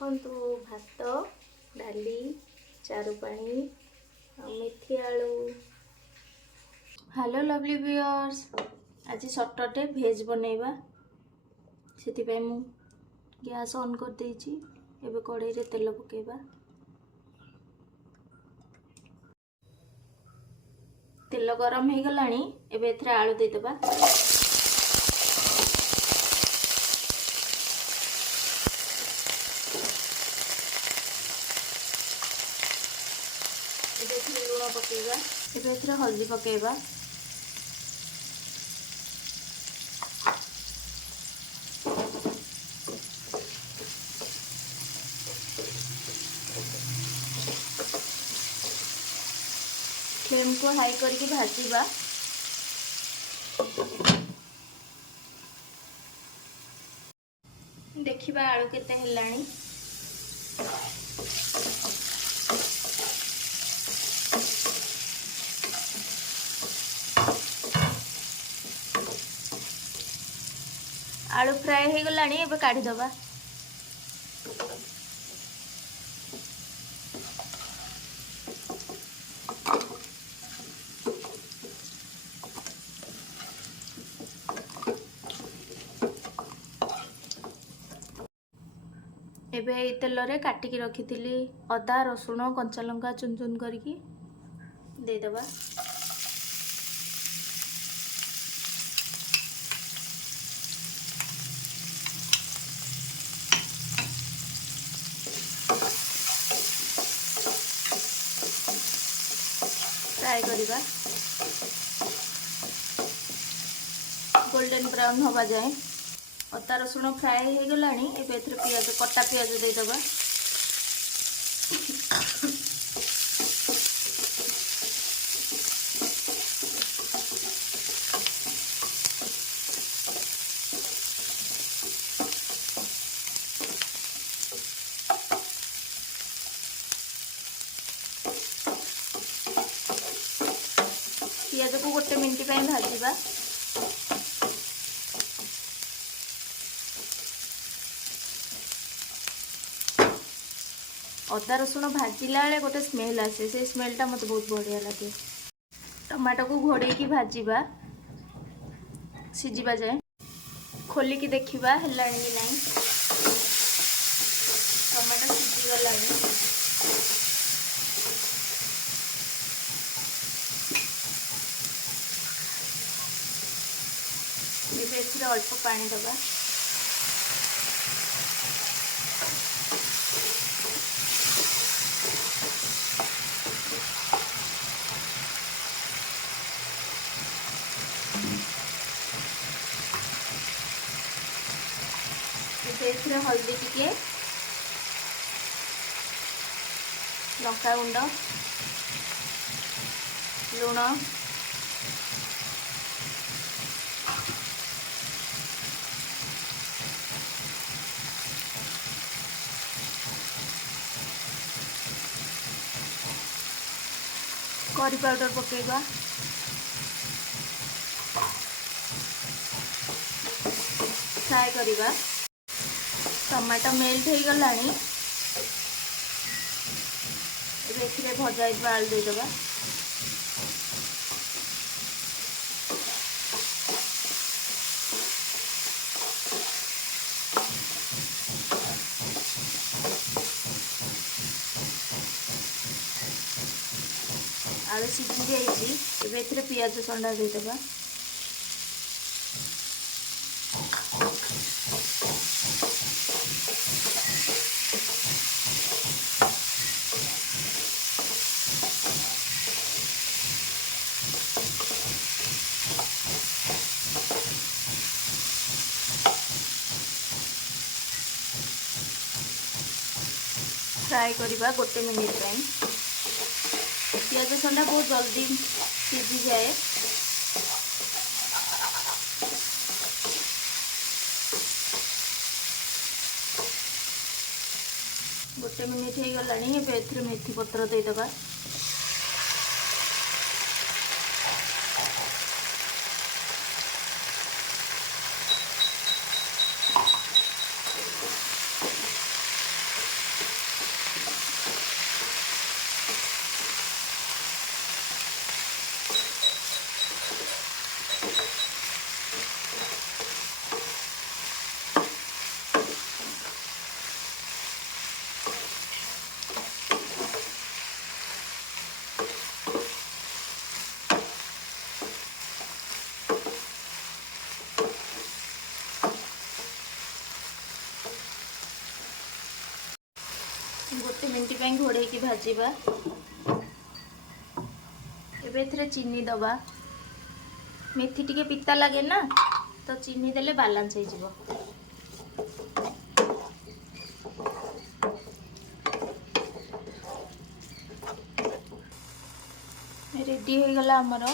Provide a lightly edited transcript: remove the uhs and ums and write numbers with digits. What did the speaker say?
देखंतु भात डाली चारु पानी मेथी आलू। हेलो लवली व्यूअर्स, आज सटरडे भेज बनैबा से मु गैस ऑन कर देछि। एबे कढ़ाई रे तेल पकेबा। तेल गरम हो गलानी। एबे एथरे आलू दे देबा। लुण पकेबा। एबे हल्दी पकेबा। फ्लेम को हाई करके भाजीबा। देखिबा आलू केते हेलानी। आलू फ्राए हो गलानी। एबे काढ़ी दबा। एबे ए तेल रे काटिकी रखिथिली अदा रसुण कंचा लंका चुन चुन करके दे देबा। फ्राए करिबा गोल्डन ब्राउन होबा जाए। अदा रसुण फ्राए हो गलानी। एबे एथरे पियाज कटा पियाज दे देबा। पियाज को गोटे मिनट पे भाजीबा। अदा रसुण भाजिला बेले गोटे स्मेल आसे। से स्मेलटा मत बहुत बढ़िया लगे। टमाटो को घोड़े की भाजीबा सिझिबा जाए। खोलिकी देखिबा हेलानी कि नहीं। टमाटो सिझी गलानी। एबे एथरे अल्प पानी दबा। एथरे हल्दी टिके लंका गुंड लुण करी पाउडर पकेबा। फ्राए करिबा। टमाटो मेल्ट हो गलानी। एबे एथिरे भजा होइबा आलू दे देबा। आलू सिझी जाइए। एबे एथिरे पियाज संडा दे देबा। फ्राए करिबा गोटे मिनिट टाइम। पियाज संडा बहुत जल्दी सिझी जाए। गोटे मिनिट हो गलानी। एबे एथरे मेथी पत्र दे देबा। मिनट पे घोड़े की भाजीबा। एबे एथरे चीनी दबा। मेथी टिके पिता लगे ना तो चीनी देले बैलेंस हो जिवो। रेडी हो गला हमरो